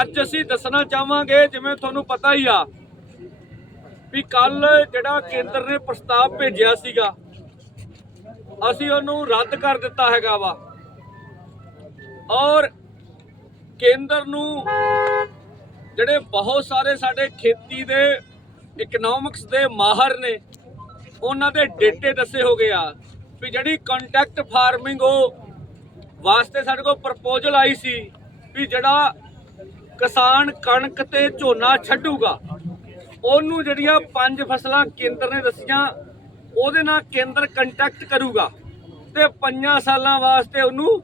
ਅੱਜ ਅਸੀਂ ਦੱਸਣਾ ਚਾਹਾਂਗੇ, ਜਿਵੇਂ ਤੁਹਾਨੂੰ ਪਤਾ ਹੀ ਆ, ਵੀ ਕੱਲ ਜਿਹੜਾ ਕੇਂਦਰ ਨੇ ਪ੍ਰਸਤਾਵ ਭੇਜਿਆ ਸੀਗਾ, ਅਸੀਂ ਉਹਨੂੰ ਰੱਦ ਕਰ ਦਿੱਤਾ ਹੈਗਾ ਵਾ। ਔਰ ਕੇਂਦਰ ਨੂੰ ਜਿਹੜੇ ਬਹੁਤ ਸਾਰੇ ਸਾਡੇ ਖੇਤੀ ਦੇ ਇਕਨੋਮਿਕਸ ਦੇ ਮਾਹਰ ਨੇ, ਉਹਨਾਂ ਦੇ ਡੇਟੇ ਦੱਸੇ ਹੋ ਗਏ ਆ, ਵੀ ਜਿਹੜੀ ਕੰਟੈਕਟ ਫਾਰਮਿੰਗ ਉਹ ਵਾਸਤੇ ਸਾਡੇ ਕੋਲ ਪ੍ਰਪੋਜ਼ਲ ਆਈ ਸੀ, ਵੀ ਜਿਹੜਾ ਕਿਸਾਨ ਕਣਕ ਤੇ ਝੋਨਾ ਛੱਡੂਗਾ। ਉਹਨੂੰ ਜਿਹੜੀਆਂ ਪੰਜ ਫਸਲਾਂ ਕੇਂਦਰ ਨੇ ਦੱਸੀਆਂ, ਉਹਦੇ ਨਾਲ ਕੇਂਦਰ ਕੰਟੈਕਟ ਕਰੂਗਾ ਤੇ ਪੰਜਾਂ ਸਾਲਾਂ ਵਾਸਤੇ ਉਹਨੂੰ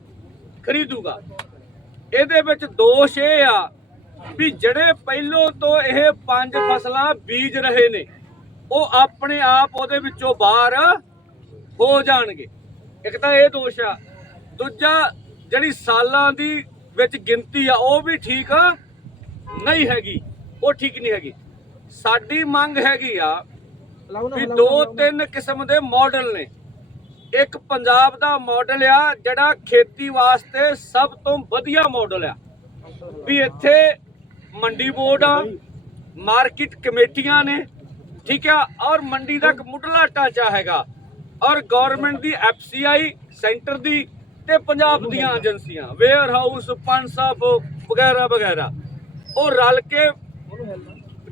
ਖਰੀਦੂਗਾ। ਇਹਦੇ ਵਿੱਚ ਦੋਸ਼ ਇਹ ਆ ਵੀ ਜਿਹੜੇ ਪਹਿਲੋਂ ਤੋਂ ਇਹ ਪੰਜ ਫਸਲਾਂ ਬੀਜ ਰਹੇ ਨੇ, ਉਹ ਆਪਣੇ ਆਪ ਉਹਦੇ ਵਿੱਚੋਂ ਬਾਹਰ ਹੋ ਜਾਣਗੇ। ਇੱਕ ਤਾਂ ਇਹ ਦੋਸ਼ ਆ। ਦੂਜਾ, ਜਿਹੜੀ ਸਾਲਾਂ ਦੀ ਵਿੱਚ ਗਿਣਤੀ ਆ, ਉਹ ਵੀ ਠੀਕ ਆ। ਨਹੀਂ ਹੈਗੀ ਉਹ ਠੀਕ ਨਹੀਂ ਹੈਗੀ। ਸਾਡੀ ਮੰਗ ਹੈਗੀ ਆ ਵੀ ਦੋ ਤਿੰਨ ਕਿਸਮ ਦੇ ਮਾਡਲ ਨੇ। ਇੱਕ ਪੰਜਾਬ ਦਾ ਮਾਡਲ ਆ ਜਿਹੜਾ ਖੇਤੀ ਵਾਸਤੇ ਸਭ ਤੋਂ ਵਧੀਆ ਮਾਡਲ ਆ। ਵੀ ਇੱਥੇ ਮੰਡੀ ਬੋਰਡ ਆ ਮਾਰਕੀਟ ਕਮੇਟੀਆਂ ਨੇ ਠੀਕ ਆ ਔਰ ਮੰਡੀ ਦਾ ਇੱਕ ਮੁੱਢਲਾ ਢਾਂਚਾ ਹੈਗਾ। ਔਰ ਗਵਰਨਮੈਂਟ ਦੀ ਐਫਸੀਆਈ ਸੈਂਟਰ ਦੀ ਤੇ ਪੰਜਾਬ ਦੀਆਂ ਏਜੰਸੀਆਂ ਵੇਅਰ ਹਾਊਸ ਪੰਜ ਸਾਹਿਬ ਵਗੈਰਾ ਵਗੈਰਾ ਉਹ ਰਲ ਕੇ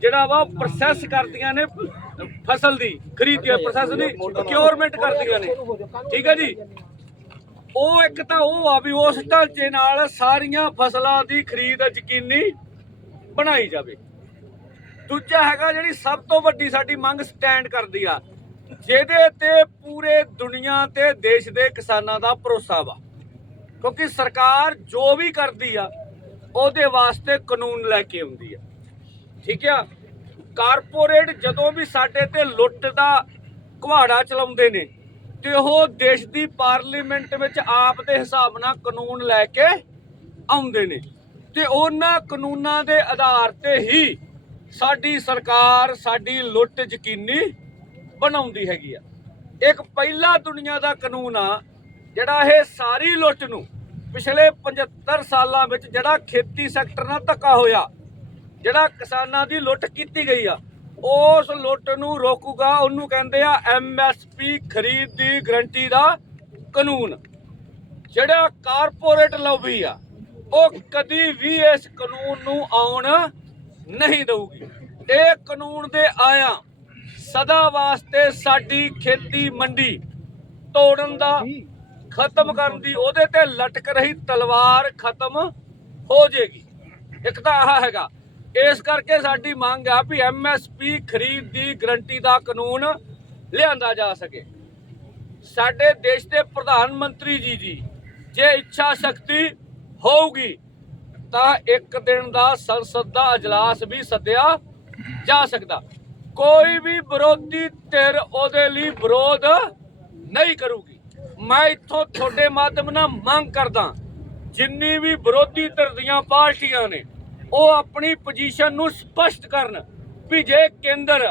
ਜਿਹੜਾ ਵਾ ਪ੍ਰੋਸੈਸ ਕਰਦੀਆਂ ਨੇ ਫਸਲ ਦੀ, ਖਰੀਦ ਦੀ ਪ੍ਰੋਸੈਸ ਦੀ ਪ੍ਰੋਕਿਉਰਮੈਂਟ ਕਰਦੀਆਂ ਨੇ। ਠੀਕ ਹੈ ਜੀ? ਉਹ ਇੱਕ ਤਾਂ ਉਹ ਆ ਵੀ ਉਸ ਢਾਂਚੇ ਨਾਲ ਸਾਰੀਆਂ ਫਸਲਾਂ ਦੀ ਖਰੀਦ ਯਕੀਨੀ ਬਣਾਈ ਜਾਵੇ। ਦੂਜਾ ਹੈਗਾ ਜਿਹੜੀ ਸਭ ਤੋਂ ਵੱਡੀ ਸਾਡੀ ਮੰਗ ਸਟੈਂਡ ਕਰਦੀ ਆ, ਜਿਹਦੇ ਤੇ ਪੂਰੇ ਦੁਨੀਆ ਤੇ ਦੇਸ਼ ਦੇ ਕਿਸਾਨਾਂ ਦਾ ਭਰੋਸਾ ਵਾ। ਕਿਉਂਕਿ ਸਰਕਾਰ ਜੋ ਵੀ ਕਰਦੀ ਆ ਉਹਦੇ ਵਾਸਤੇ ਕਾਨੂੰਨ ਲੈ ਕੇ ਆਉਂਦੀ ਆ। ਠੀਕ ਆ? ਕਾਰਪੋਰੇਟ ਜਦੋਂ ਵੀ ਸਾਡੇ ਤੇ ਲੁੱਟ ਦਾ ਕੁਹਾੜਾ ਚਲਾਉਂਦੇ ਨੇ, ਤੇ ਉਹ ਦੇਸ਼ ਦੀ ਪਾਰਲੀਮੈਂਟ ਵਿੱਚ ਆਪ ਦੇ ਹਿਸਾਬ ਨਾਲ ਕਾਨੂੰਨ ਲੈ ਕੇ ਆਉਂਦੇ ਨੇ। ਤੇ ਉਹਨਾਂ ਕਾਨੂੰਨਾਂ ਦੇ ਆਧਾਰ ਤੇ ਹੀ ਸਾਡੀ ਸਰਕਾਰ, ਸਾਡੀ ਲੁੱਟ ਯਕੀਨੀ ਬਣਾਉਂਦੀ ਹੈਗੀ ਆ। ਇੱਕ ਪਹਿਲਾ ਦੁਨੀਆ ਦਾ ਕਾਨੂੰਨ ਆ, ਜਿਹੜਾ ਇਹ ਸਾਰੀ ਲੁੱਟ ਨੂੰ ਪਿਛਲੇ 75 ਸਾਲਾਂ ਵਿੱਚ ਜਿਹੜਾ ਖੇਤੀ ਸੈਕਟਰ ਨਾਲ ਧੱਕਾ ਹੋਇਆ, ਜਿਹੜਾ ਕਿਸਾਨਾਂ ਦੀ ਲੁੱਟ ਕੀਤੀ ਗਈ ਆ, ਉਸ ਲੁੱਟ ਨੂੰ ਰੋਕੂਗਾ, ਉਹਨੂੰ ਕਹਿੰਦੇ ਆ ਐਮਐਸਪੀ ਖਰੀਦ ਦੀ ਗਰੰਟੀ ਦਾ ਕਾਨੂੰਨ। ਜਿਹੜਾ ਕਾਰਪੋਰੇਟ ਲੌਬੀ ਆ, ਉਹ ਕਦੀ ਵੀ ਇਸ ਕਾਨੂੰਨ ਨੂੰ ਆਉਣ ਨਹੀਂ ਦੇਊਗੀ। ਇਹ ਕਾਨੂੰਨ ਦੇ ਆਇਆ ਸਦਾ ਵਾਸਤੇ ਸਾਡੀ ਖੇਤੀ ਮੰਡੀ ਤੋੜਨ ਦਾ ਖਤਮ ਕਰਨ ਦੀ, ਉਹਦੇ ਤੇ ਲਟਕ ਰਹੀ ਤਲਵਾਰ ਖਤਮ ਹੋ ਜਾਏਗੀ। ਇੱਕ ਤਾਂ ਆਹ ਹੈਗਾ, ਇਸ ਕਰਕੇ ਸਾਡੀ ਮੰਗ ਆ ਵੀ ਐਮਐਸਪੀ ਖਰੀਦ ਦੀ ਗਰੰਟੀ ਦਾ ਕਾਨੂੰਨ ਲਿਆਂਦਾ ਜਾ ਸਕੇ। ਸਾਡੇ ਦੇਸ਼ ਦੇ ਪ੍ਰਧਾਨ ਮੰਤਰੀ ਜੀ ਜੀ ਜੇ ਇੱਛਾ ਸ਼ਕਤੀ ਹੋਊਗੀ, ਤਾਂ ਇੱਕ ਦਿਨ ਦਾ ਸੰਸਦ ਦਾ ਅਜਲਾਸ ਵੀ ਸੱਦਿਆ ਜਾ ਸਕਦਾ। ਕੋਈ ਵੀ ਵਿਰੋਧੀ ਧਿਰ ਉਹਦੇ ਲਈ ਵਿਰੋਧ ਨਹੀਂ ਕਰੂਗੀ। ਮੈਂ ਇੱਥੋਂ ਤੁਹਾਡੇ ਮਾਧਿਅਮ ਨਾਲ ਮੰਗ ਕਰਦਾ, ਜਿੰਨੀ ਵੀ ਵਿਰੋਧੀ ਧਿਰ ਦੀਆਂ ਪਾਰਟੀਆਂ ਨੇ, ਉਹ ਆਪਣੀ ਪੋਜੀਸ਼ਨ ਨੂੰ ਸਪਸ਼ਟ ਕਰਨ ਵੀ ਜੇ ਕੇਂਦਰ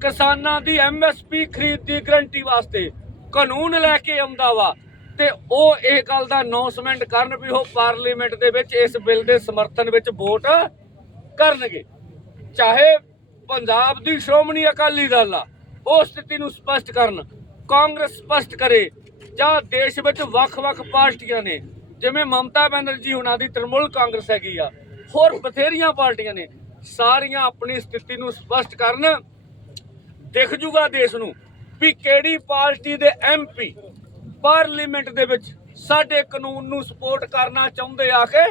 ਕਿਸਾਨਾਂ ਦੀ ਐਮਐਸਪੀ ਖਰੀਦ ਦੀ ਗਰੰਟੀ ਵਾਸਤੇ ਕਾਨੂੰਨ ਲੈ ਕੇ ਆਉਂਦਾ ਵਾ, ਤੇ ਉਹ ਇਹ ਗੱਲ ਦਾ ਅਨਾਉਂਸਮੈਂਟ ਕਰਨ ਵੀ ਉਹ ਪਾਰਲੀਮੈਂਟ ਦੇ ਵਿੱਚ ਇਸ ਬਿੱਲ ਦੇ ਸਮਰਥਨ ਵਿੱਚ ਵੋਟ ਕਰਨਗੇ। ਚਾਹੇ ਪੰਜਾਬ ਦੀ ਸ਼੍ਰੋਮਣੀ ਅਕਾਲੀ ਦਲ ਆ, ਉਹ ਸਥਿਤੀ ਨੂੰ ਸਪਸ਼ਟ ਕਰਨ, ਕਾਂਗਰਸ ਸਪਸ਼ਟ ਕਰੇ ਜਾਂ ਦੇਸ਼ ਵਿੱਚ ਵੱਖ-ਵੱਖ ਪਾਰਟੀਆਂ ਨੇ, ਜਿਵੇਂ ਮਮਤਾ ਬੈਨਰਜੀ ਹੁਣਾਂ ਦੀ ਤ੍ਰਿਣਮੂਲ ਕਾਂਗਰਸ ਹੈਗੀ ਆ, ਹੋਰ ਬਥੇਰੀਆਂ ਪਾਰਟੀਆਂ ਨੇ, ਸਾਰੀਆਂ ਆਪਣੀ ਸਥਿਤੀ ਨੂੰ ਸਪਸ਼ਟ ਕਰਨ, ਦਿਖ ਜੂਗਾ ਦੇਸ਼ ਨੂੰ ਵੀ ਕਿਹੜੀ ਪਾਰਟੀ ਦੇ ਐਮਪੀ ਪਾਰਲੀਮੈਂਟ ਦੇ ਵਿੱਚ ਸਾਡੇ ਕਾਨੂੰਨ ਨੂੰ ਸਪੋਰਟ ਕਰਨਾ ਚਾਹੁੰਦੇ ਆ ਕੇ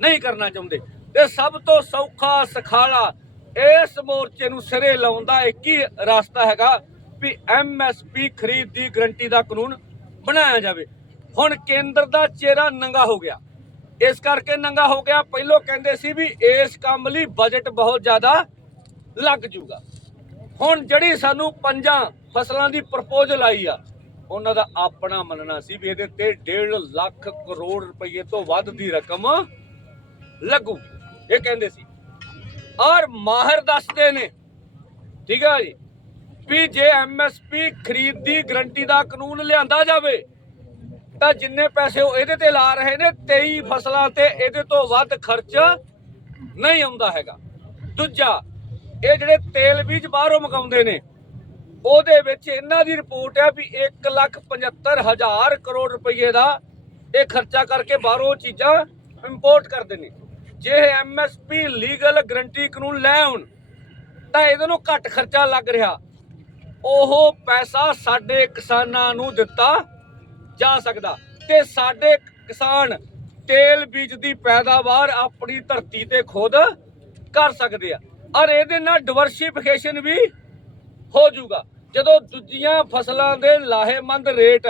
ਨਹੀਂ ਕਰਨਾ ਚਾਹੁੰਦੇ। ਤੇ ਸਭ ਤੋਂ ਸੌਖਾ ਸਖਾਲਾ ਇਸ ਮੋਰਚੇ ਨੂੰ ਸਿਰੇ ਲਾਉਣ ਦਾ ਇੱਕ ਹੀ ਰਸਤਾ ਹੈਗਾ ਵੀ ਐਮਐਸਪੀ ਖਰੀਦ ਦੀ ਗਰੰਟੀ ਦਾ ਕਾਨੂੰਨ ਬਣਾਇਆ ਜਾਵੇ। ਹੁਣ ਕੇਂਦਰ ਦਾ ਚਿਹਰਾ ਨੰਗਾ ਹੋ ਗਿਆ। ਇਸ ਕਰਕੇ ਨੰਗਾ ਹੋ ਗਿਆ। ਪਹਿਲੋਂ ਕਹਿੰਦੇ ਸੀ ਵੀ ਇਸ ਕੰਮ ਲਈ ਬਜਟ ਬਹੁਤ ਜ਼ਿਆਦਾ ਲੱਗ ਜੂਗਾ। ਹੁਣ ਜਿਹੜੀ ਸਾਨੂੰ ਪੰਜਾਂ ਫਸਲਾਂ ਦੀ ਪ੍ਰਪੋਜ਼ਲ ਆਈ ਆ, ਉਹਨਾਂ ਦਾ ਆਪਣਾ ਮੰਨਣਾ ਸੀ ਵੀ ਇਹਦੇ ਤੇ 1.5 ਲੱਖ ਕਰੋੜ ਰੁਪਏ ਤੋਂ ਵੱਧ ਦੀ ਰਕਮ ਲੱਗੂ। ਇਹ ਕਹਿੰਦੇ ਸੀ। ਔਰ ਮਾਹਰ ਦੱਸਦੇ ਨੇ। ਠੀਕ ਹੈ ਜੀ। ਵੀ ਜੇ ਐਮਐਸਪੀ ਖਰੀਦ ਦੀ ਗਰੰਟੀ ਦਾ ਕਾਨੂੰਨ ਲਿਆਂਦਾ ਜਾਵੇ, ਤਾਂ ਜਿੰਨੇ ਪੈਸੇ ਉਹ ਇਹਦੇ ਤੇ ਲਾ ਰਹੇ ਨੇ 23 ਫਸਲਾਂ ਤੇ ਇਹਦੇ ਤੋਂ ਵੱਧ ਖਰਚ ਨਹੀਂ ਆਉਂਦਾ ਹੈਗਾ। ਦੂਜਾ, ਇਹ ਜਿਹੜੇ ਤੇਲ ਬੀਜ ਬਾਹਰੋਂ ਮੰਗਾਉਂਦੇ ਨੇ, ਉਹਦੇ ਵਿੱਚ ਇਹਨਾਂ ਦੀ ਰਿਪੋਰਟ ਹੈ ਵੀ 175000 ਕਰੋੜ ਰੁਪਏ ਦਾ ਇਹ ਖਰਚਾ ਕਰਕੇ ਬਾਹਰੋਂ ਚੀਜ਼ਾਂ ਇੰਪੋਰਟ ਕਰਦੇ ਨੇ। ਜੇ ਐਮਐਸਪੀ ਲੀਗਲ ਗਰੰਟੀ ਕਾਨੂੰਨ ਲੈ ਆਉਣ, ਤਾਂ ਇਹਦੇ ਨੂੰ ਘੱਟ ਖਰਚਾ ਲੱਗ ਰਿਹਾ। ਉਹ ਪੈਸਾ ਸਾਡੇ ਕਿਸਾਨਾਂ ਨੂੰ ਦਿੱਤਾ ਜਾ ਸਕਦਾ ਤੇ ਸਾਡੇ ਕਿਸਾਨ ਤੇਲ ਬੀਜ ਦੀ ਪੈਦਾਵਾਰ ਆਪਣੀ ਧਰਤੀ ਤੇ ਖੁਦ ਕਰ ਸਕਦੇ ਆ। ਔਰ ਇਹਦੇ ਨਾਲ ਡਿਵਰਸਿਫਿਕੇਸ਼ਨ ਵੀ ਹੋ ਜਾਊਗਾ। ਜਦੋਂ ਦੂਜੀਆਂ ਫਸਲਾਂ ਦੇ ਲਾਹੇਮੰਦ ਰੇਟ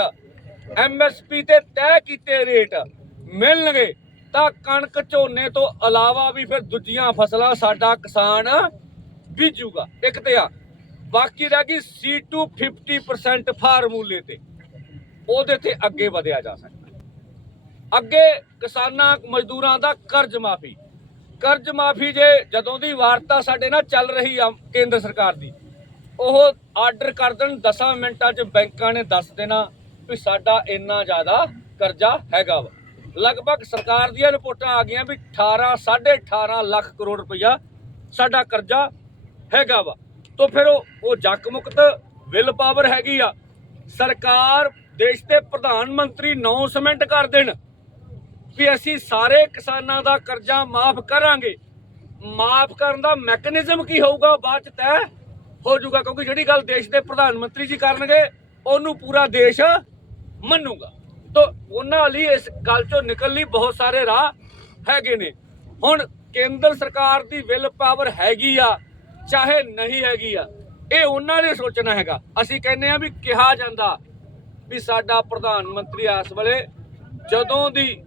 ਐਮਐਸਪੀ ਤੇ ਤੈਅ ਕੀਤੇ ਰੇਟ ਮਿਲਣਗੇ, ਤਾਂ ਕਣਕ ਝੋਨੇ ਤੋਂ ਇਲਾਵਾ ਵੀ ਫਿਰ ਦੂਜੀਆਂ ਫਸਲਾਂ ਸਾਡਾ ਕਿਸਾਨ ਬੀਜੂਗਾ। ਇੱਕ ਤੇ ਆ ਬਾਕੀ ਰਹਿ ਗਈ C2 50% ਫਾਰਮੂਲੇ ਤੇ। ਉਹਦੇ ਤੇ ਅੱਗੇ ਵਧਿਆ ਜਾ ਸਕਦਾ। ਅੱਗੇ ਕਿਸਾਨਾਂ, ਮਜ਼ਦੂਰਾਂ ਦਾ ਕਰਜ਼ ਮਾਫੀ। ਕਰਜ਼ ਮਾਫੀ ਜੇ ਜਦੋਂ ਦੀ ਵਾਰਤਾ ਸਾਡੇ ਨਾਲ ਚੱਲ ਰਹੀ ਆ ਕੇਂਦਰ ਸਰਕਾਰ ਦੀ, ਉਹ ਆਰਡਰ ਕਰ ਦੇਣ 10 ਮਿੰਟਾਂ 'ਚ ਬੈਂਕਾਂ ਨੇ ਦੱਸ ਦੇਣਾ ਵੀ ਸਾਡਾ ਇੰਨਾ ਜ਼ਿਆਦਾ ਕਰਜ਼ਾ ਹੈਗਾ ਵਾ। ਲਗਭਗ ਸਰਕਾਰ ਦੀਆਂ ਰਿਪੋਰਟਾਂ ਆ ਗਈਆਂ ਵੀ 18 18.5 ਲੱਖ ਕਰੋੜ ਰੁਪਈਆ ਸਾਡਾ ਕਰਜ਼ਾ ਹੈਗਾ ਵਾ। ਤੋਂ ਫਿਰ ਉਹ ਉਹ ਜੱਕ ਮੁਕਤ ਵਿਲ ਪਾਵਰ ਹੈਗੀ ਆ। ਸਰਕਾਰ, ਦੇਸ਼ ਦੇ ਪ੍ਰਧਾਨ ਮੰਤਰੀ ਅਨਾਉਂਸਮੈਂਟ ਕਰ ਦੇਣ ਵੀ ਅਸੀਂ ਸਾਰੇ ਕਿਸਾਨਾਂ ਦਾ ਕਰਜ਼ਾ ਮਾਫ ਕਰਾਂਗੇ। ਮਾਫ ਕਰਨ ਦਾ ਮੈਕੈਨਿਜ਼ਮ ਕੀ ਹੋਊਗਾ ਬਾਅਦ ਚ ਤੈਅ ਹੋ ਜਾਊਗਾ, ਕਿਉਂਕਿ ਜਿਹੜੀ ਗੱਲ ਦੇਸ਼ ਦੇ ਪ੍ਰਧਾਨ ਮੰਤਰੀ ਜੀ ਕਰਨਗੇ, ਉਹਨੂੰ ਪੂਰਾ ਦੇਸ਼ ਮੰਨੂਗਾ। ਤਾਂ ਉਹਨਾਂ ਲਈ ਇਸ ਗੱਲ ਚੋਂ ਨਿਕਲਣ ਲਈ ਬਹੁਤ ਸਾਰੇ ਰਾਹ ਹੈਗੇ ਨੇ। ਹੁਣ ਕੇਂਦਰ ਸਰਕਾਰ ਦੀ ਵਿਲ ਪਾਵਰ ਹੈਗੀ ਆ ਚਾਹੇ ਨਹੀਂ ਹੈਗੀ ਆ, ਇਹ ਉਹਨਾਂ ਨੇ ਸੋਚਣਾ ਹੈਗਾ। ਅਸੀਂ ਕਹਿੰਦੇ ਆ ਵੀ ਕਿਹਾ ਜਾਂਦਾ ਵੀ ਸਾਡਾ ਪ੍ਰਧਾਨ ਮੰਤਰੀ ਇਸ ਵੇਲੇ ਜਦੋਂ ਦੀ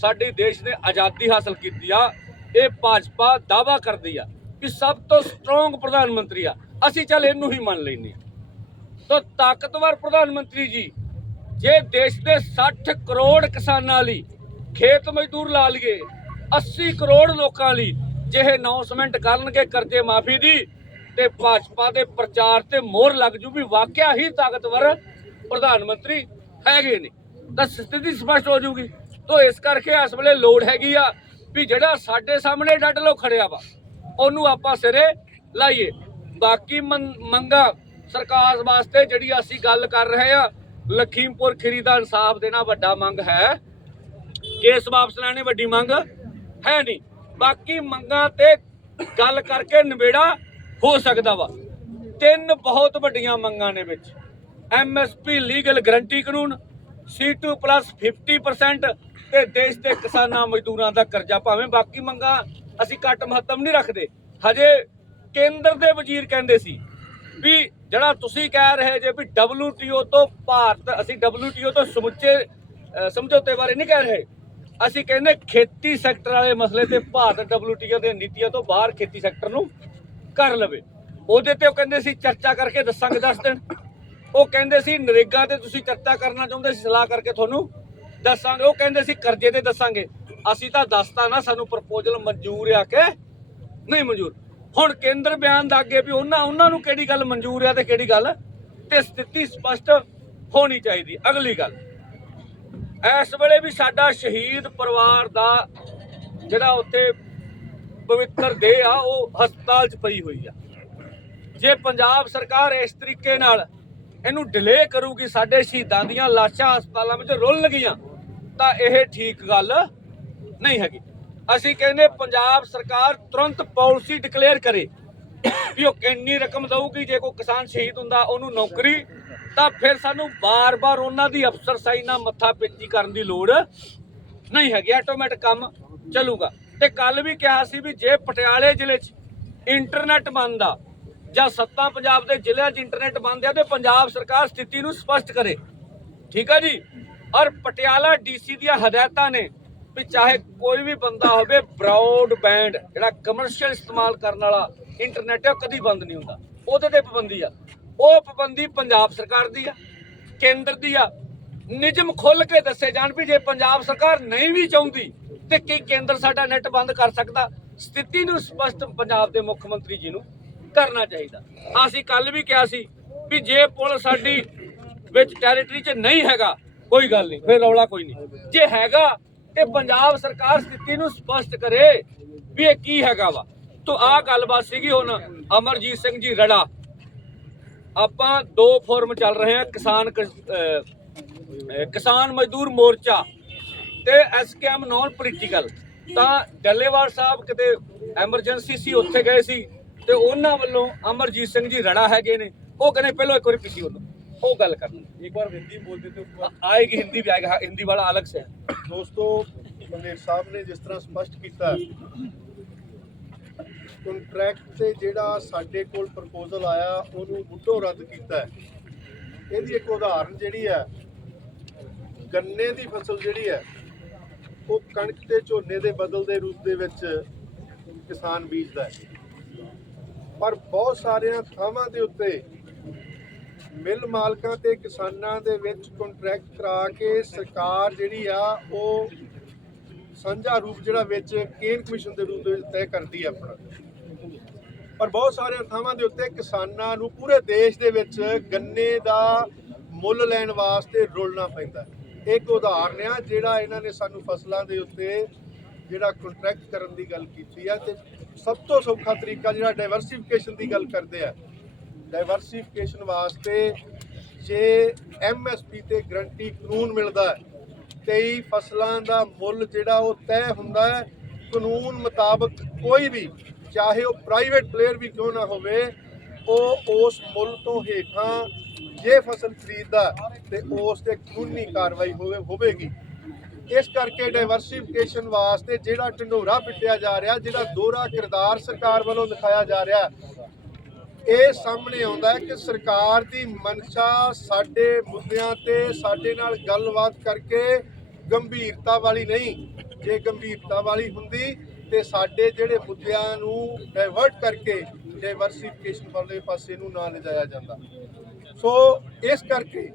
ਸਾਡੀ ਦੇਸ਼ ਨੇ ਆਜ਼ਾਦੀ ਹਾਸਲ ਕੀਤੀ ਆ, ਇਹ ਭਾਜਪਾ ਦਾਵਾ ਕਰਦੀ ਆ ਕਿ ਸਭ ਤੋਂ ਸਟਰੋਂਗ ਪ੍ਰਧਾਨ ਮੰਤਰੀ ਆ। ਅਸੀਂ ਚੱਲ ਇਹਨੂੰ ਹੀ ਮੰਨ ਲੈਨੇ ਆ ਤਾਂ ਤਾਕਤਵਰ ਪ੍ਰਧਾਨ ਮੰਤਰੀ ਜੀ, ਜੇ ਦੇਸ਼ ਦੇ 60 ਕਰੋੜ ਕਿਸਾਨਾਂ ਲਈ ਖੇਤ ਮਜ਼ਦੂਰ ਲਾ ਲਈਏ 80 ਕਰੋੜ ਲੋਕਾਂ ਲਈ ਜੇ ਇਹ ਅਨਾਉਂਸਮੈਂਟ ਕਰਨਗੇ ਕਰਜ਼ੇ ਮਾਫੀ ਦੀ ਤੇ ਭਾਜਪਾ ਦੇ ਪ੍ਰਚਾਰ ਤੇ ਮੋਹਰ ਲੱਗ ਜੂ ਵੀ ਵਾਕਿਆ ਹੀ ਤਾਕਤਵਰ ਪ੍ਰਧਾਨ ਮੰਤਰੀ ਹੈਗੇ ਨੇ। ਤਾਂ ਸਥਿਤੀ ਸਪਸ਼ਟ ਹੋ ਜੂਗੀ। ਤੋਂ ਇਸ ਕਰਕੇ ਇਸ ਵੇਲੇ ਲੋੜ ਹੈਗੀ ਆ ਵੀ ਜਿਹੜਾ ਸਾਡੇ ਸਾਹਮਣੇ ਡੱਟ ਲੋ ਖੜਿਆ ਵਾ, ਉਹਨੂੰ ਆਪਾਂ ਸਿਰੇ ਲਾਈਏ। ਬਾਕੀ ਮੰ- ਮੰਗਾਂ ਸਰਕਾਰ ਵਾਸਤੇ ਜਿਹੜੀ ਅਸੀਂ ਗੱਲ ਕਰ ਰਹੇ ਆ, ਲਖੀਮਪੁਰ ਖੀਰੀ ਦਾ ਇਨਸਾਫ ਦੇਣਾ ਵੱਡਾ ਮੰਗ ਹੈ। ਕੇਸ ਵਾਪਸ ਲੈਣੇ ਵੱਡੀ ਮੰਗ ਹੈ ਨਹੀਂ। ਬਾਕੀ ਮੰਗਾਂ ਤੇ ਗੱਲ ਕਰਕੇ ਨਿਬੇੜਾ ਹੋ ਸਕਦਾ ਵਾ। ਤਿੰਨ ਬਹੁਤ ਵੱਡੀਆਂ ਮੰਗਾਂ ਨੇ ਵਿੱਚ। ਐਮਐਸਪੀ ਲੀਗਲ ਗਰੰਟੀ ਕਾਨੂੰਨ C2 50% ਤੇ ਦੇਸ਼ ਦੇ ਕਿਸਾਨਾਂ ਮਜ਼ਦੂਰਾਂ ਦਾ ਕਰਜ਼ਾ। ਭਾਵੇਂ ਬਾਕੀ ਮੰਗਾਂ ਅਸੀਂ ਘੱਟ ਮਹੱਤਵ ਨਹੀਂ ਰੱਖਦੇ। ਹਜੇ ਕੇਂਦਰ ਦੇ ਵਜ਼ੀਰ ਕਹਿੰਦੇ ਸੀ ਵੀ ਜਿਹੜਾ ਤੁਸੀਂ ਕਹਿ ਰਹੇ ਜੇ ਵੀ WTO ਤੋਂ ਭਾਰਤ, ਅਸੀਂ WTO ਤੋਂ ਸਮੁੱਚੇ ਸਮਝੌਤੇ ਬਾਰੇ ਨਹੀਂ ਕਹਿ ਰਹੇ। ਅਸੀਂ ਕਹਿੰਦੇ ਖੇਤੀ ਸੈਕਟਰ ਵਾਲੇ ਮਸਲੇ ਤੇ ਭਾਰਤ WTO ਦੇ ਨੀਤੀਆਂ ਤੋਂ ਬਾਹਰ ਖੇਤੀ ਸੈਕਟਰ ਨੂੰ ਕਰ ਲਵੇ। ਉਹਦੇ ਤੇ ਉਹ ਕਹਿੰਦੇ ਸੀ ਚਰਚਾ ਕਰਕੇ ਦੱਸਾਂਗੇ ਦੱਸ ਦਿਨ। ਉਹ ਕਹਿੰਦੇ ਸੀ ਨਰੇਗਾ ਤੇ ਤੁਸੀਂ ਚਰਚਾ ਕਰਨਾ ਚਾਹੁੰਦੇ ਸੀ, ਸਲਾਹ ਕਰਕੇ ਤੁਹਾਨੂੰ ਦੱਸਾਂਗੇ। ਉਹ ਕਹਿੰਦੇ ਸੀ ਕਰਜ਼ੇ ਤੇ ਦੱਸਾਂਗੇ। ਅਸੀਂ ਤਾਂ ਦੱਸਤਾ ਨਾ, ਸਾਨੂੰ ਪ੍ਰਪੋਜ਼ਲ ਮਨਜ਼ੂਰ ਆ ਕੇ ਨਹੀਂ ਮਨਜ਼ੂਰ। ਹੁਣ ਕੇਂਦਰ ਬਿਆਨ ਦਾ ਅੱਗੇ ਵੀ ਉਹਨਾਂ ਉਹਨਾਂ ਨੂੰ ਕਿਹੜੀ ਗੱਲ ਮਨਜ਼ੂਰ ਆ ਤੇ ਕਿਹੜੀ ਗੱਲ? ਤੇ ਸਥਿਤੀ ਸਪਸ਼ਟ ਹੋਣੀ ਚਾਹੀਦੀ। ਅਗਲੀ ਗੱਲ। ਇਸ ਵੇਲੇ ਵੀ ਸਾਡਾ ਸ਼ਹੀਦ ਪਰਿਵਾਰ ਦਾ ਜਿਹੜਾ ਉੱਥੇ ਪਵਿੱਤਰ ਦੇਹ ਆ, ਉਹ ਹਸਪਤਾਲ 'ਚ ਪਈ ਹੋਈ ਆ। ਜੇ ਪੰਜਾਬ ਸਰਕਾਰ ਇਸ ਤਰੀਕੇ ਨਾਲ ਇਹਨੂੰ ਡਿਲੇ ਕਰੂਗੀ, ਸਾਡੇ ਸ਼ਹੀਦਾਂ ਦੀਆਂ ਲਾਸ਼ਾਂ ਹਸਪਤਾਲਾਂ ਵਿੱਚ ਰੁਲਣ ਗਈਆਂ ਤਾਂ ਇਹ ਠੀਕ ਗੱਲ ਨਹੀਂ ਹੈਗੀ। ਅਸੀਂ ਕਹਿੰਦੇ ਪੰਜਾਬ ਸਰਕਾਰ ਤੁਰੰਤ ਪਾਲਿਸੀ ਡਿਕਲੇਅਰ ਕਰੇ ਵੀ ਉਹ ਕਿੰਨੀ ਰਕਮ ਦਊਗੀ, ਜੇ ਕੋਈ ਕਿਸਾਨ ਸ਼ਹੀਦ ਹੁੰਦਾ, ਉਹਨੂੰ ਨੌਕਰੀ ਤਾਂ ਫਿਰ ਸਾਨੂੰ ਬਾਰ-ਬਾਰ ਉਹਨਾਂ ਦੀ ਅਫਸਰਸਾਈ ਨਾਲ ਮੱਥਾ ਪੇਚੀ ਕਰਨ ਦੀ ਲੋੜ ਨਹੀਂ ਹੈਗੀ ਆਟੋਮੈਟਿਕ ਕੰਮ ਚੱਲੂਗਾ। ਤੇ ਕੱਲ ਵੀ ਕਿਹਾ ਸੀ ਵੀ ਜੇ ਪਟਿਆਲੇ ਜ਼ਿਲ੍ਹੇ 'ਚ ਇੰਟਰਨੈਟ ਬੰਦ ਆ, ਜਾਂ ਸੱਤਾ ਪੰਜਾਬ ਦੇ ਜ਼ਿਲ੍ਹਿਆਂ 'ਚ ਇੰਟਰਨੈਟ ਬੰਦ ਆ, ਤੇ ਪੰਜਾਬ ਸਰਕਾਰ ਸਥਿਤੀ ਨੂੰ ਸਪਸ਼ਟ ਕਰੇ। ਠੀਕ ਆ ਜੀ? ਔਰ ਪਟਿਆਲਾ ਡੀਸੀ ਦੀਆਂ ਹਦਾਇਤਾਂ ਨੇ ਵੀ ਚਾਹੇ ਕੋਈ ਵੀ ਬੰਦਾ ਹੋਵੇ ਬ੍ਰੌਡਬੈਂਡ ਜਿਹੜਾ ਕਮਰਸ਼ੀਅਲ ਇਸਤੇਮਾਲ ਕਰਨ ਵਾਲਾ ਇੰਟਰਨੈਟ ਹੈ ਉਹ ਕਦੀ ਬੰਦ ਨਹੀਂ ਹੁੰਦਾ। ਉਹਦੇ ਤੇ ਪਾਬੰਦੀ ਆ। ਉਹ ਪਾਬੰਦੀ ਪੰਜਾਬ ਸਰਕਾਰ ਦੀ ਆ, ਕੇਂਦਰ ਦੀ ਆ। ਨਿਯਮ ਖੁੱਲ ਕੇ ਦੱਸੇ ਜਾਣ ਵੀ ਜੇ ਪੰਜਾਬ ਸਰਕਾਰ ਨਹੀਂ ਵੀ ਚਾਹੁੰਦੀ, ਤੇ ਕੀ ਕੇਂਦਰ ਸਾਡਾ ਨੈਟ ਬੰਦ ਕਰ ਸਕਦਾ? ਸਥਿਤੀ ਨੂੰ ਸਪਸ਼ਟ ਪੰਜਾਬ ਦੇ ਮੁੱਖ ਮੰਤਰੀ ਜੀ ਨੂੰ ਕਰਨਾ ਚਾਹੀਦਾ। ਅਸੀਂ ਕੱਲ ਵੀ ਕਿਹਾ ਸੀ ਵੀ ਜੇ ਪੁਲ ਸਾਡੀ ਵਿੱਚ ਟੈਰੀਟਰੀ 'ਚ ਨਹੀਂ ਹੈਗਾ, ਕੋਈ ਗੱਲ ਨਹੀਂ, ਫਿਰ ਰੌਲਾ ਕੋਈ ਨਹੀਂ। ਜੇ ਹੈਗਾ, ਤੇ ਪੰਜਾਬ ਸਰਕਾਰ ਸਥਿਤੀ ਨੂੰ ਸਪਸ਼ਟ ਕਰੇ ਵੀ ਇਹ ਕੀ ਹੈਗਾ ਵਾ। ਤੋ ਆਹ ਗੱਲਬਾਤ ਸੀਗੀ ਹੁਣ ਅਮਰਜੀਤ ਸਿੰਘ ਜੀ ਰੜਾ। ਆਪਾਂ ਦੋ ਫੋਰਮ ਚੱਲ ਰਹੇ ਆ ਕਿਸਾਨ ਕਿਸਾਨ ਮਜ਼ਦੂਰ ਮੋਰਚਾ ਤੇ ਐਸਕੇਐਮ ਨਾਨ ਪੋਲੀਟੀਕਲ ਤਾਂ ਡੱਲੇਵਾਲ ਸਾਹਿਬ ਕਿਤੇ ਐਮਰਜੈਂਸੀ ਸੀ ਉੱਥੇ ਗਏ ਸੀ ਤੇ ਉਹਨਾਂ ਵੱਲੋਂ ਅਮਰਜੀਤ ਸਿੰਘ ਜੀ ਰੜਾ ਹੈਗੇ ਨੇ। ਉਹ ਕਹਿੰਦੇ ਪਹਿਲਾਂ ਇੱਕ ਵਾਰੀ ਪਿੱਛੇ ਉਹਨੂੰ ਉਹ ਗੱਲ ਕਰਨ। ਇੱਕ ਵਾਰ ਹਿੰਦੀ ਬੋਲਦੇ ਤੇ ਉਸ ਵਾਰ ਆਏਗੀ ਹਿੰਦੀ ਵੀ ਆਏਗਾ ਹਿੰਦੀ ਵਾਲਾ ਅਲੱਗ ਸੇ ਦੋਸਤੋ ਮਨੇਰ ਸਾਹਿਬ ਨੇ ਜਿਸ ਤਰ੍ਹਾਂ ਸਪਸ਼ਟ ਕੀਤਾ ਕੰਟਰੈਕਟ ਤੇ ਜਿਹੜਾ ਸਾਡੇ ਕੋਲ ਪ੍ਰਪੋਜ਼ਲ ਆਇਆ, ਉਹਨੂੰ ਬੁੱਢੋ ਰੱਦ ਕੀਤਾ ਇਹਦੀ ਇੱਕ ਉਦਾਹਰਨ ਜਿਹੜੀ ਹੈ, ਗੰਨੇ ਦੀ ਫਸਲ ਜਿਹੜੀ ਹੈ, ਉਹ ਕਣਕ ਤੇ ਝੋਨੇ ਦੇ ਬਦਲ ਦੇ ਰੂਪ ਦੇ ਵਿੱਚ ਕਿਸਾਨ ਬੀਜਦਾ ਹੈ। ਪਰ ਬਹੁਤ ਸਾਰੀਆਂ ਥਾਵਾਂ ਦੇ ਉੱਤੇ ਮਿਲ ਮਾਲਕਾਂ ਤੇ ਕਿਸਾਨਾਂ ਦੇ ਵਿੱਚ ਕੰਟਰੈਕਟ ਕਰਾ ਕੇ ਸਰਕਾਰ ਜਿਹੜੀ ਆ, ਉਹ ਸਾਂਝਾ ਰੂਪ ਜਿਹੜਾ ਵਿੱਚ ਕੇਨ ਕਮਿਸ਼ਨ ਦੇ ਰੂਪ ਦੇ ਵਿੱਚ ਤੈਅ ਕਰਦੀ ਹੈ ਆਪਣਾ। ਪਰ ਬਹੁਤ ਸਾਰੀਆਂ ਥਾਵਾਂ ਦੇ ਉੱਤੇ ਕਿਸਾਨਾਂ ਨੂੰ ਪੂਰੇ ਦੇਸ਼ ਦੇ ਵਿੱਚ ਗੰਨੇ ਦਾ ਮੁੱਲ ਲੈਣ ਵਾਸਤੇ ਰੁਲਣਾ ਪੈਂਦਾ ਇੱਕ ਉਦਾਹਰਨ ਆ, ਜਿਹੜਾ ਇਹਨਾਂ ਨੇ ਸਾਨੂੰ ਫਸਲਾਂ ਦੇ ਉੱਤੇ ਜਿਹੜਾ ਕੰਟਰੈਕਟ ਕਰਨ ਦੀ ਗੱਲ ਕੀਤੀ ਆ ਤੇ ਸਭ ਤੋਂ ਸੌਖਾ ਤਰੀਕਾ ਜਿਹੜਾ ਡਾਈਵਰਸਿਫਿਕੇਸ਼ਨ ਦੀ ਗੱਲ ਕਰਦੇ ਆ। ਡਾਈਵਰਸਿਫਿਕੇਸ਼ਨ ਵਾਸਤੇ ਜੇ ਐਮਐਸਪੀ ਤੇ ਗਰੰਟੀ ਕਾਨੂੰਨ ਮਿਲਦਾ ਹੈ 23 ਫਸਲਾਂ ਦਾ ਮੁੱਲ ਜਿਹੜਾ ਉਹ ਤੈਅ ਹੁੰਦਾ ਹੈ, ਕਾਨੂੰਨ ਮੁਤਾਬਕ ਕੋਈ ਵੀ ਚਾਹੇ ਉਹ ਪ੍ਰਾਈਵੇਟ ਪਲੇਅਰ ਵੀ ਕਿਉਂ ਨਾ ਹੋਵੇ, ਉਹ ਉਸ ਮੁੱਲ ਤੋਂ ਹੇਠਾਂ ਜੇ ਫਸਲ ਖਰੀਦਦਾ ਤੇ ਉਸ ਤੇ ਕਾਨੂੰਨੀ ਕਾਰਵਾਈ ਹੋਵੇ, ਹੋਵੇਗੀ। ਇਸ ਕਰਕੇ ਡਾਈਵਰਸਿਫਿਕੇਸ਼ਨ ਵਾਸਤੇ ਜਿਹੜਾ ਢੰਡੋਰਾ ਪਿੱਟਿਆ ਜਾ ਰਿਹਾ, ਜਿਹੜਾ ਦੋਹਰਾ ਕਿਰਦਾਰ ਸਰਕਾਰ ਵੱਲੋਂ ਦਿਖਾਇਆ ਜਾ ਰਿਹਾ, ਇਹ ਸਾਹਮਣੇ ਆਉਂਦਾ ਹੈ ਕਿ ਸਰਕਾਰ ਦੀ ਮਨਸ਼ਾ ਸਾਡੇ ਮੁੱਦਿਆਂ ਤੇ ਸਾਡੇ ਨਾਲ ਗੱਲਬਾਤ ਕਰਕੇ ਗੰਭੀਰਤਾ ਵਾਲੀ ਨਹੀਂ, ਜੇ ਗੰਭੀਰਤਾ ਵਾਲੀ ਹੁੰਦੀ ਤੇ ਸਾਡੇ ਜਿਹੜੇ ਮੁੱਦਿਆਂ ਨੂੰ ਡਾਇਵਰਟ ਕਰਕੇ ਡਾਈਵਰਸਿਫਿਕੇਸ਼ਨ ਵਾਲੇ ਪਾਸੇ ਨੂੰ ਨਾ ਲਿਜਾਇਆ ਜਾਂਦਾ। ਸੋ ਇਸ ਕਰਕੇ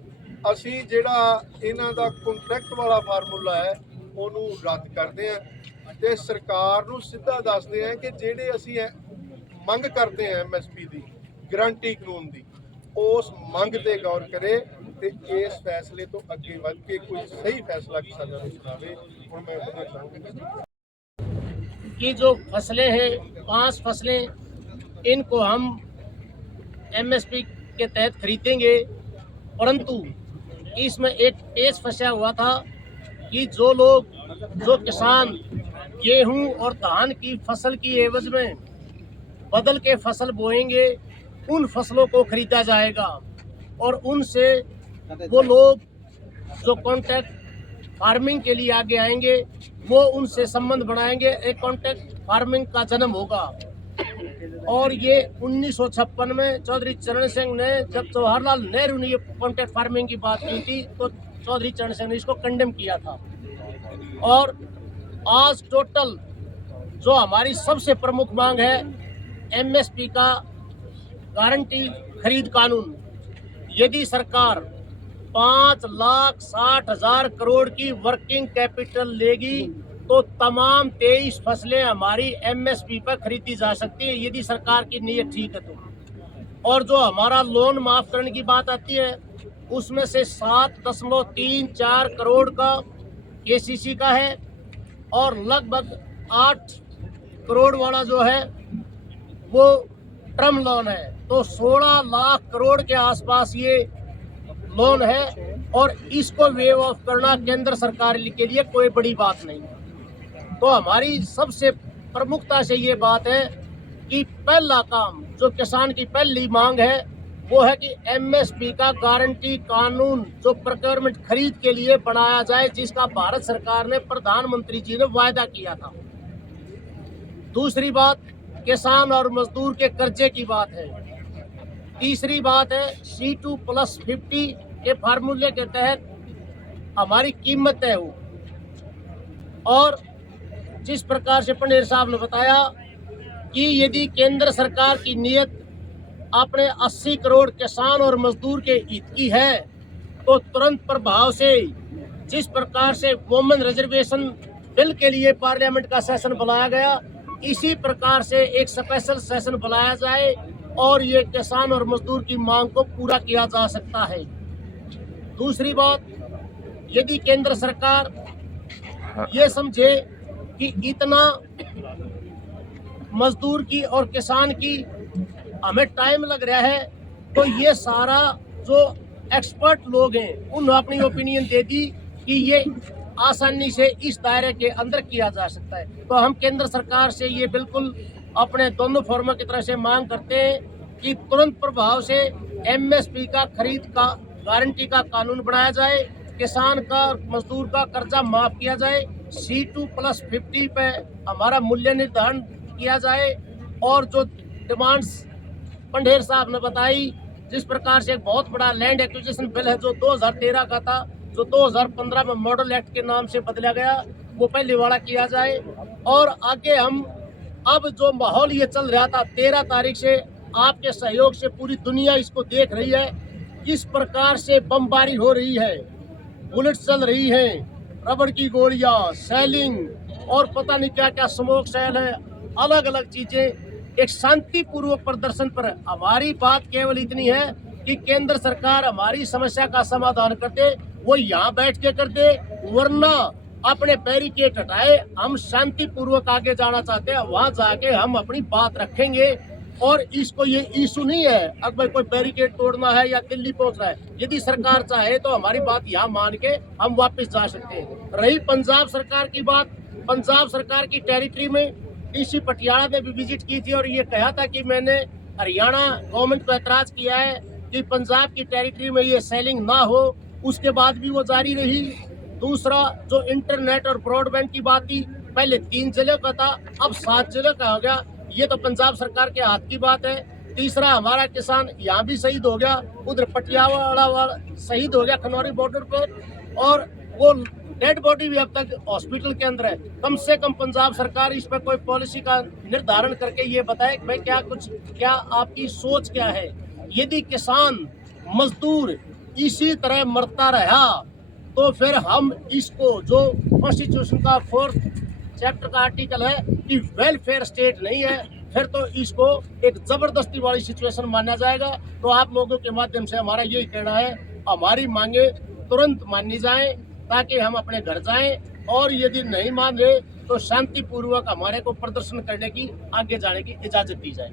ਅਸੀਂ ਜਿਹੜਾ ਇਹਨਾਂ ਦਾ ਕੰਟਰੈਕਟ ਵਾਲਾ ਫਾਰਮੂਲਾ ਹੈ, ਉਹਨੂੰ ਰੱਦ ਕਰਦੇ ਹਾਂ ਤੇ ਸਰਕਾਰ ਨੂੰ ਸਿੱਧਾ ਦੱਸਦੇ ਹਾਂ ਕਿ ਜਿਹੜੇ ਅਸੀਂ ਐ- ਮੰਗ ਕਰਦੇ ਹਾਂ ਐਮਐਸਪੀ ਦੀ ਗਰੰਟੀ ਕਾਨੂੰਨ ਦੀ, ਉਸ ਮੰਗ ਤੇ ਗੌਰ ਕਰੇ ਤੇ ਇਸ ਫੈਸਲੇ ਤੋਂ ਅੱਗੇ ਵੱਧ ਕੇ ਕੋਈ ਸਹੀ ਫੈਸਲਾ ਕਿਸਾਨਾਂ ਨੂੰ ਸੁਣਾਵੇ ਹੁਣ ਮੈਂ ਆਪਣਾ ਚਾਹੂੰਗਾ की जो फसलें हैं पांच फसलें इनको हम एमएसपी के तहत खरीदेंगे परंतु इसमें एक पेच फंसा हुआ था कि जो लोग जो किसान गेहूं और धान की फसल की एवज में बदल के फसल बोएंगे उन फसलों को खरीदा जाएगा और उनसे वो लोग जो कॉन्ट्रैक्ट फ़ार्मिंग के लिए आगे आएँगे, वो उनसे संबंध बनाएँगे एक कॉन्ट्रैक्ट फ़ार्मिंग का जन्म होगा। और ये 1956 में चौधरी चरण सिंह ने, जब जवाहरलाल नेहरू ने ये कॉन्ट्रैक्ट फ़ार्मिंग की बात की थी तो चौधरी चरण सिंह ने इसको कंडेम किया था। और आज टोटल जो हमारी सबसे प्रमुख मांग है एमएसपी का गारंटी खरीद कानून। यदि सरकार पाँच लाख साठ हज़ार करोड़ की वर्किंग कैपिटल लेगी तो तमाम तेईस फ़सलें हमारी एमएसपी पर खरीदी जा सकती है। यदि सरकार की नीयत ठीक है तो। और जो हमारा लोन माफ़ करने की बात आती है, उसमें से सात दशमलव तीन चार करोड़ का केसीसी का है, और लगभग आठ करोड़ वाला जो है, वो टर्म लोन है। तो 16 लाख करोड़ के आसपास ये लोन है और इसको वेव ऑफ़ करना केंद्र सरकार के लिए कोई बड़ी बात नहीं। तो हमारी सबसे प्रमुखता से ये बात है कि पहला काम, जो किसान की पहली मांग है, वो है कि एमएसपी का गारंटी कानून, जो प्रक्योरमेंट खरीद के लिए बनाया जाए, जिसका भारत सरकार ने प्रधानमंत्री जी ने वायदा किया था। दूसरी बात, किसान और मजदूर के कर्जे की बात है। तीसरी बात है सी टू प्लस फिफ्टी के फार्मूले के तहत हमारी कीमत तय हो। और जिस प्रकार से पंडेर साहब ने बताया कि यदि केंद्र सरकार की नीयत अपने 80 करोड़ किसान और मजदूर के हित की है तो तुरंत प्रभाव से जिस प्रकार से वोमेन रिजर्वेशन बिल के लिए पार्लियामेंट का सेशन बुलाया गया, इसी प्रकार से एक स्पेशल सेशन बुलाया जाए और ये किसान और मजदूर की मांग को पूरा किया जा सकता है। दूसरी बात यदि केंद्र सरकार ये समझे कि इतना मजदूर की और किसान की हमें टाइम लग रहा है तो ये सारा जो एक्सपर्ट लोग हैं उन्होंने अपनी ओपिनियन दे दी कि ये आसानी से इस दायरे के अंदर किया जा सकता है। तो हम केंद्र सरकार से ये बिल्कुल अपने दोनों फॉर्मों की तरफ़ से मांग करते हैं कि तुरंत प्रभाव से एमएसपी का खरीद का गारंटी का कानून बनाया जाए, किसान का मजदूर का कर्जा माफ़ किया जाए सी टू प्लस फिफ्टी पे हमारा मूल्य निर्धारण किया जाए, और जो डिमांड्स पंडेर साहब ने बताई, जिस प्रकार से एक बहुत बड़ा लैंड एक्विजिशन बिल है, जो 2013 का था, जो 2015 में मॉडल एक्ट के नाम से बदला गया, वो पहले वाला किया जाए, और आगे हम, अब जो माहौल ये चल रहा था, तेरह तारीख से आपके सहयोग से पूरी दुनिया इसको देख रही है किस प्रकार से बमबारी हो रही है। बुलेट चल रही है। रबड़ की गोलियाँ, सेलिंग और पता नहीं क्या क्या स्मोक सेल है। अलग अलग चीज़ें। एक शांतिपूर्वक प्रदर्शन पर हमारी बात केवल इतनी है कि केंद्र सरकार हमारी समस्या का समाधान करते, वो यहाँ बैठ के करते, वरना अपने बैरिकेड हटाए, हम शांतिपूर्वक आगे जाना चाहते हैं, वहाँ जाके हम अपनी बात रखेंगे। और इसको ये इशू नहीं है अगर कोई बैरिकेड तोड़ना है या दिल्ली पहुँचना है, यदि सरकार चाहे तो हमारी बात यहाँ मान के हम वापस जा सकते हैं। रही पंजाब सरकार की बात, पंजाब सरकार की टेरिटरी में डीसी पटियाला ने भी विज़िट की थी और ये कहा था कि मैंने हरियाणा गवर्नमेंट को ऐतराज किया है कि पंजाब की टेरिटरी में ये सेलिंग ना हो, उसके बाद भी वो जारी रही। दूसरा, जो इंटरनेट और ब्रॉडबैंड की बात थी, पहले तीन ज़िले का था, अब सात ज़िले का हो गया। ये तो पंजाब सरकार के हाथ की बात है। तीसरा, हमारा किसान यहाँ भी शहीद हो गया, उधर पटियाला वाला शहीद हो गया खनौरी बॉर्डर पर, और वो डेड बॉडी भी अब तक हॉस्पिटल के अंदर है। कम से कम पंजाब सरकार इस पर कोई पॉलिसी का निर्धारण करके ये बताए कि भाई क्या कुछ, क्या आपकी सोच क्या है? यदि किसान, मजदूर इसी तरह मरता रहा तो फिर हम इसको जो कॉन्स्टिट्यूशन का फोर्थ चैप्टर का आर्टिकल है कि वेलफेयर स्टेट नहीं है, फिर तो इसको एक ज़बरदस्ती वाली सिचुएशन माना जाएगा। तो आप लोगों के माध्यम से हमारा यही कहना है, हमारी मांगे तुरंत मानी जाए, ताकि हम अपने घर जाएँ, और यदि नहीं मान रहे तो शांतिपूर्वक हमारे को प्रदर्शन करने की, आगे जाने की इजाज़त दी जाए।